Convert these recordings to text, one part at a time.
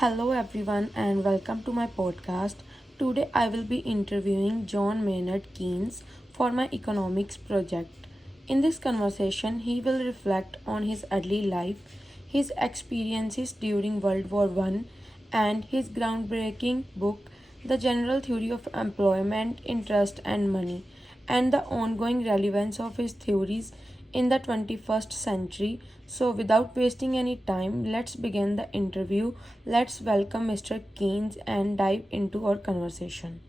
Hello, everyone, and welcome to my podcast. Today, I will be interviewing John Maynard Keynes for my economics project. In this conversation, he will reflect on his early life, his experiences during World War I, and his groundbreaking book, The General Theory of Employment, Interest, and Money, and the ongoing relevance of his theories in the 21st century. So, without wasting any time, let's begin the interview. Let's welcome Mr. Keynes and dive into our conversation.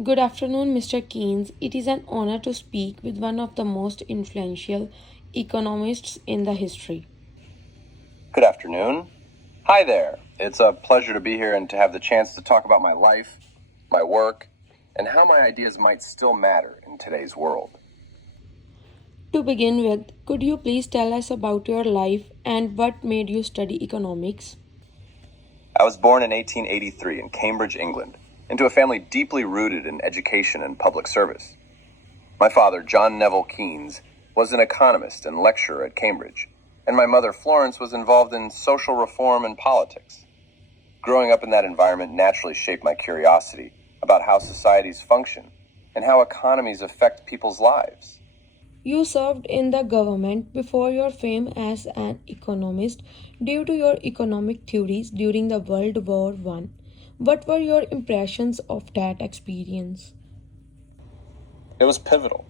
Good afternoon, Mr. Keynes. It is an honor to speak with one of the most influential economists in the history. Good afternoon. Hi there. It's a pleasure to be here and to have the chance to talk about my life, my work, and how my ideas might still matter in today's world. To begin with, could you please tell us about your life and what made you study economics? I was born in 1883 in Cambridge, England, into a family deeply rooted in education and public service. My father, John Neville Keynes, was an economist and lecturer at Cambridge, and my mother, Florence, was involved in social reform and politics. Growing up in that environment naturally shaped my curiosity about how societies function and how economies affect people's lives. You served in the government before your fame as an economist due to your economic theories during the World War I. What were your impressions of that experience? It was pivotal.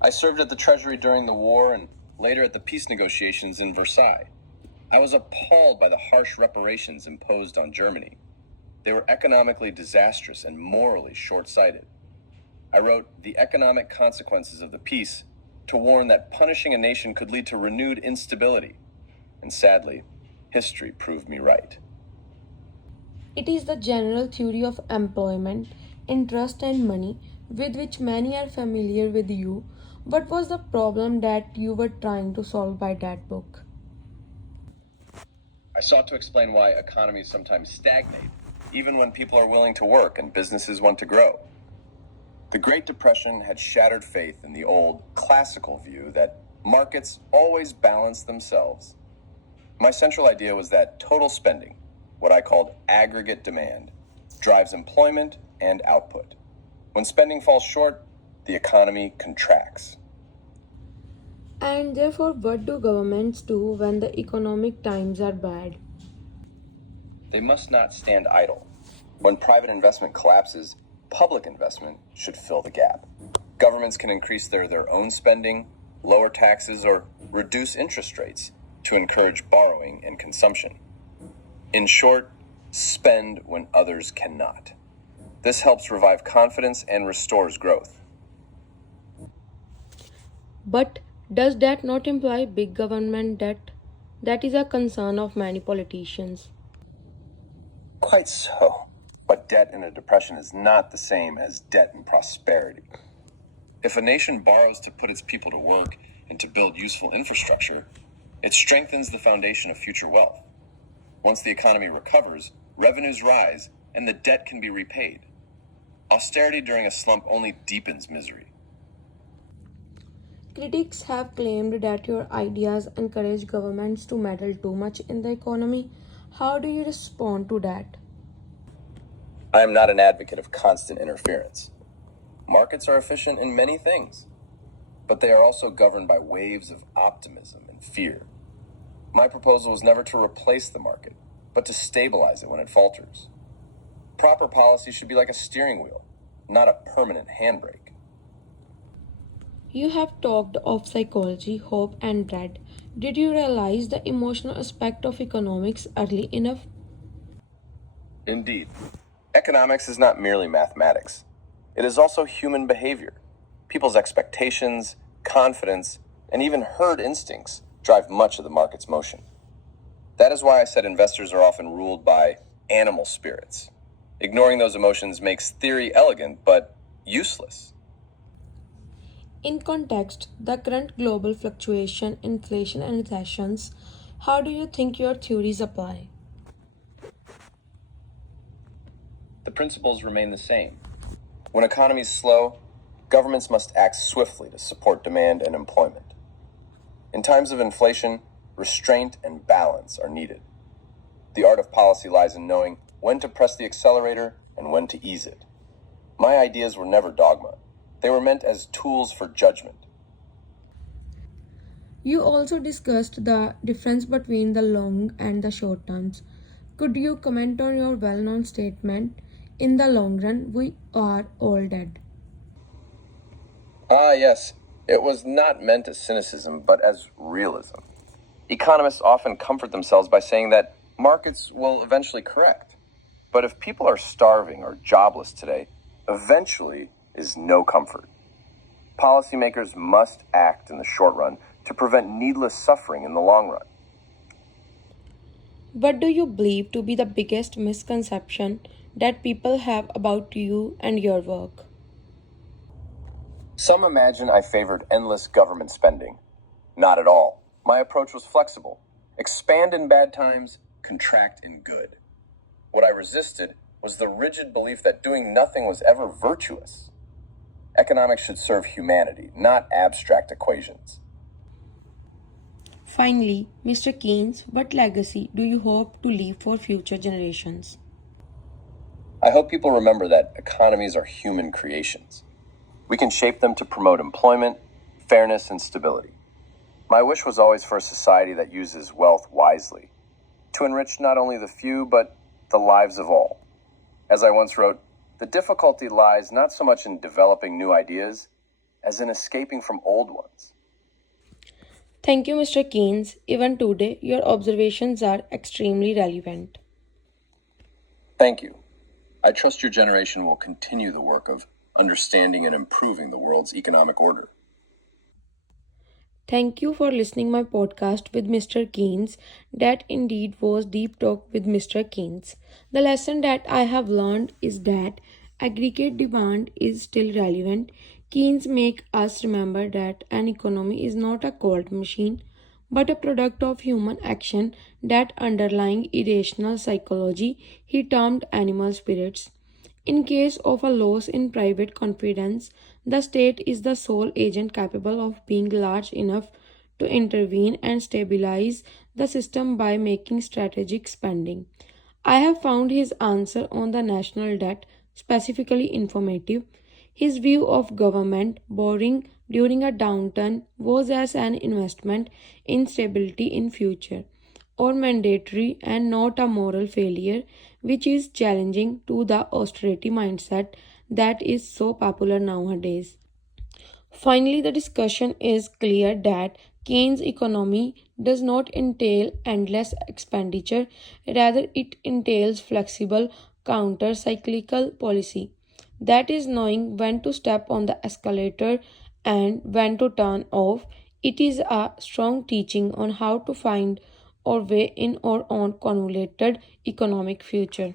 I served at the Treasury during the war and later at the peace negotiations in Versailles. I was appalled by the harsh reparations imposed on Germany. They were economically disastrous and morally short-sighted. I wrote The Economic Consequences of the Peace to warn that punishing a nation could lead to renewed instability. And sadly, history proved me right. It is the general theory of employment, interest, and money with which many are familiar with you. What was the problem that you were trying to solve by that book? I sought to explain why economies sometimes stagnate, even when people are willing to work and businesses want to grow. The Great Depression had shattered faith in the old classical view that markets always balance themselves. My central idea was that total spending, what I called aggregate demand, drives employment and output. When spending falls short, the economy contracts. And therefore, what do governments do when the economic times are bad? They must not stand idle. When private investment collapses, public investment should fill the gap. Governments can increase their own spending, lower taxes, or reduce interest rates to encourage borrowing and consumption. In short, spend when others cannot. This helps revive confidence and restores growth. But does that not imply big government debt? That is a concern of many politicians. Quite so. But debt in a depression is not the same as debt in prosperity. If a nation borrows to put its people to work and to build useful infrastructure, it strengthens the foundation of future wealth. Once the economy recovers, revenues rise and the debt can be repaid. Austerity during a slump only deepens misery. Critics have claimed that your ideas encourage governments to meddle too much in the economy. How do you respond to that? I am not an advocate of constant interference. Markets are efficient in many things, but they are also governed by waves of optimism and fear. My proposal is never to replace the market, but to stabilize it when it falters. Proper policy should be like a steering wheel, not a permanent handbrake. You have talked of psychology, hope, and dread. Did you realize the emotional aspect of economics early enough? Indeed. Economics is not merely mathematics. It is also human behavior. People's expectations, confidence, and even herd instincts drive much of the market's motion. That is why I said investors are often ruled by animal spirits. Ignoring those emotions makes theory elegant, but useless. In context, the current global fluctuation, inflation, and recessions, how do you think your theories apply? The principles remain the same. When economies slow, Governments must act swiftly to support demand and employment. In times of inflation, restraint and balance are needed. The art of policy lies in knowing when to press the accelerator and when to ease it. My ideas were never dogma. They were meant as tools for judgment. You also discussed the difference between the long and the short terms. Could you comment on your well known statement, "In the long run, we are all dead"? Ah, yes. It was not meant as cynicism, but as realism. Economists often comfort themselves by saying that markets will eventually correct. But if people are starving or jobless today, eventually is no comfort. Policymakers must act in the short run to prevent needless suffering in the long run. What do you believe to be the biggest misconception that people have about you and your work? Some imagine I favored endless government spending. Not at all. My approach was flexible. Expand in bad times, contract in good. What I resisted was the rigid belief that doing nothing was ever virtuous. Economics should serve humanity, not abstract equations. Finally, Mr. Keynes, what legacy do you hope to leave for future generations? I hope people remember that economies are human creations. We can shape them to promote employment, fairness, and stability. My wish was always for a society that uses wealth wisely, to enrich not only the few, but the lives of all. As I once wrote, the difficulty lies not so much in developing new ideas as in escaping from old ones. Thank you, Mr. Keynes. Even today, your observations are extremely relevant. Thank you. I trust your generation will continue the work of understanding and improving the world's economic order. Thank you for listening my podcast with Mr. Keynes. That indeed was Deep Talk with Mr. Keynes. The lesson that I have learned is that aggregate demand is still relevant. Keynes make us remember that an economy is not a cold machine, but a product of human action, that underlying irrational psychology he termed animal spirits. In case of a loss in private confidence, the state is the sole agent capable of being large enough to intervene and stabilize the system by making strategic spending. I have found his answer on the national debt specifically informative. His view of government borrowing during a downturn was as an investment in stability in future, or mandatory and not a moral failure, which is challenging to the austerity mindset that is so popular nowadays. Finally, the discussion is clear that Keynes' economy does not entail endless expenditure, rather, it entails flexible, counter cyclical policy. That is, knowing when to step on the escalator and when to turn off. It is a strong teaching on how to find our way in our own convoluted economic future.